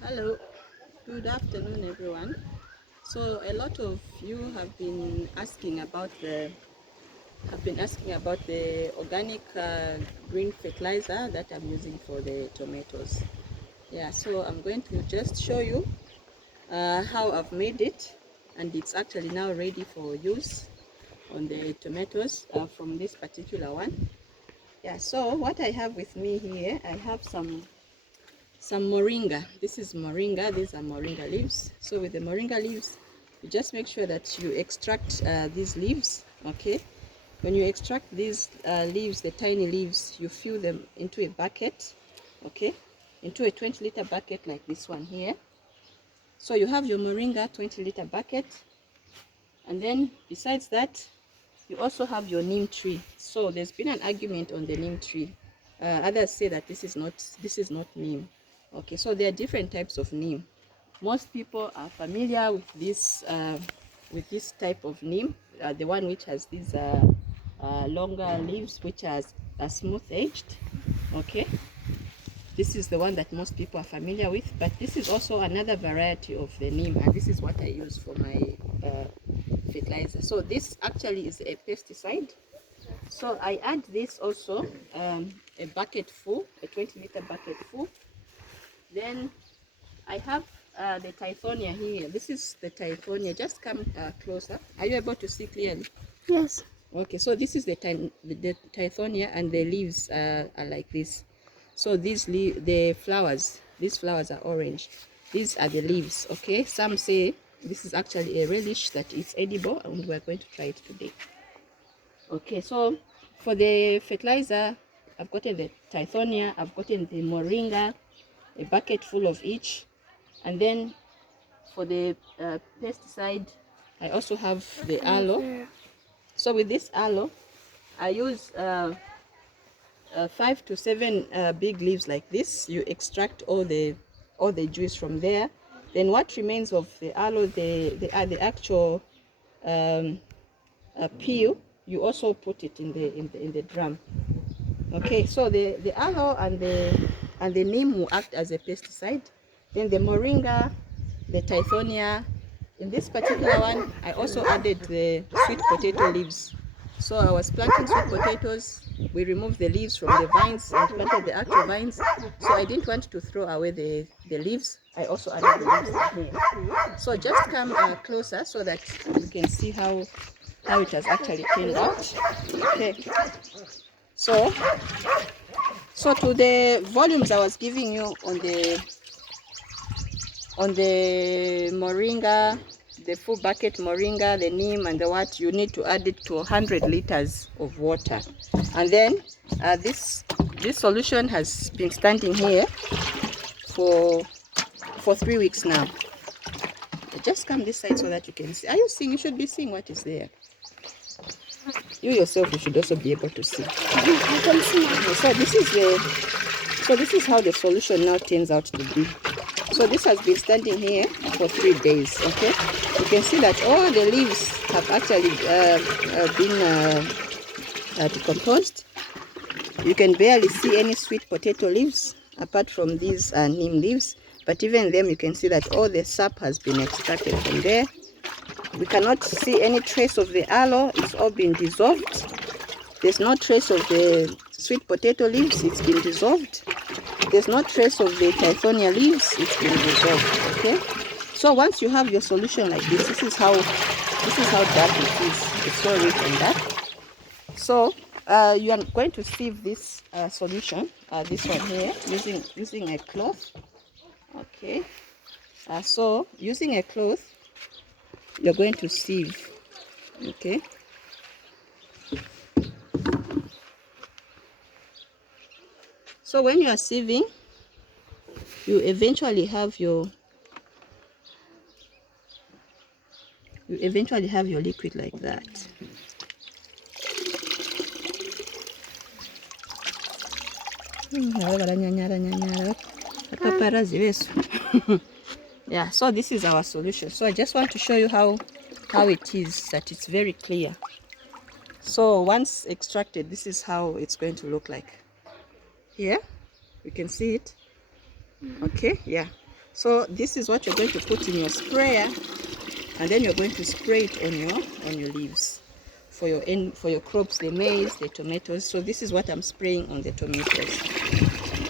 Hello, good afternoon everyone. So a lot of you have been asking about the organic green fertilizer that I'm using for the tomatoes. Yeah, so I'm going to just show you how I've made it, and it's actually now ready for use on the tomatoes from this particular one. Yeah, so what I have with me here, I have some moringa. This is moringa. These are moringa leaves. So with the moringa leaves, you just make sure that you extract these leaves. Okay, when you extract these leaves, the tiny leaves, you fill them into a bucket. Okay, into a 20-liter bucket like this one here. So you have your moringa 20-liter bucket, and then besides that, you also have your neem tree. So there's been an argument on the neem tree. Others say that this is not neem. Okay, so there are different types of neem. Most people are familiar with this type of neem, the one which has these longer leaves, which are smooth edged. Okay, this is the one that most people are familiar with, but this is also another variety of the neem, and this is what I use for my fertilizer. So this actually is a pesticide. So I add this also, a bucket full, a 20-liter bucket full. Then I have the tithonia here. This is the tithonia. Just come closer. Are you able to see clearly? Yes. Okay, so this is the tithonia, and the leaves are like this. So the flowers, these flowers are orange. These are the leaves. Okay, some say this is actually a relish that is edible, and we're going to try it today. Okay, so for the fertilizer, I've gotten the tithonia, I've gotten the moringa, a bucket full of each, and then for the pesticide, I also have the aloe. So with this aloe, I use 5 to 7 big leaves like this. You extract all the juice from there. Then what remains of the aloe, the actual peel, you also put it in the drum. Okay, so the aloe and the neem will act as a pesticide. Then the moringa, the tithonia. In this particular one, I also added the sweet potato leaves. So I was planting sweet potatoes. We removed the leaves from the vines and planted the actual vines. So I didn't want to throw away the leaves. I also added the leaves in here. So just come closer so that you can see how it has actually turned out. Okay. So to the volumes I was giving you on the moringa, the full bucket moringa, the neem, and the what, you need to add it to 100 liters of water. And then this solution has been standing here for 3 weeks now. Just come this side so that you can see. Are you seeing? You should be seeing what is there. You yourself, you should also be able to see. I can see. So this is how the solution now turns out to be. So this has been standing here for 3 days. Okay, you can see that all the leaves have actually been decomposed. You can barely see any sweet potato leaves apart from these neem leaves, but even them you can see that all the sap has been extracted from there. We cannot see any trace of the aloe. It's all been dissolved. There's no trace of the sweet potato leaves. It's been dissolved. There's no trace of the tithonia leaves. It's been dissolved. Okay. So once you have your solution like this is how dark it is. It's so rich and dark. So you are going to sieve this solution, this one here, using a cloth. Okay. So using a cloth, you're going to sieve. Okay. So when you are sieving, you eventually have your liquid like that. Yeah, so this is our solution. So I just want to show you how it is, that it's very clear. So once extracted, this is how it's going to look like. Here, you can see it. Okay, yeah. So this is what you're going to put in your sprayer, and then you're going to spray it on your leaves for your crops, the maize, the tomatoes. So this is what I'm spraying on the tomatoes.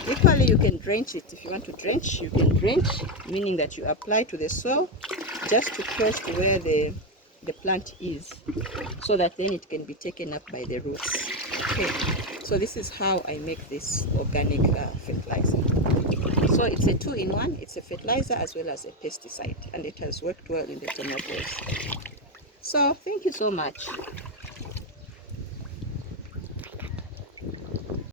Equally, you can drench it. If you want to drench, you can drench, meaning that you apply to the soil just to close to where the plant is, so that then it can be taken up by the roots. Okay, so this is how I make this organic fertilizer. So it's a 2-in-1. It's a fertilizer as well as a pesticide, and it has worked well in the tomatoes. So thank you so much.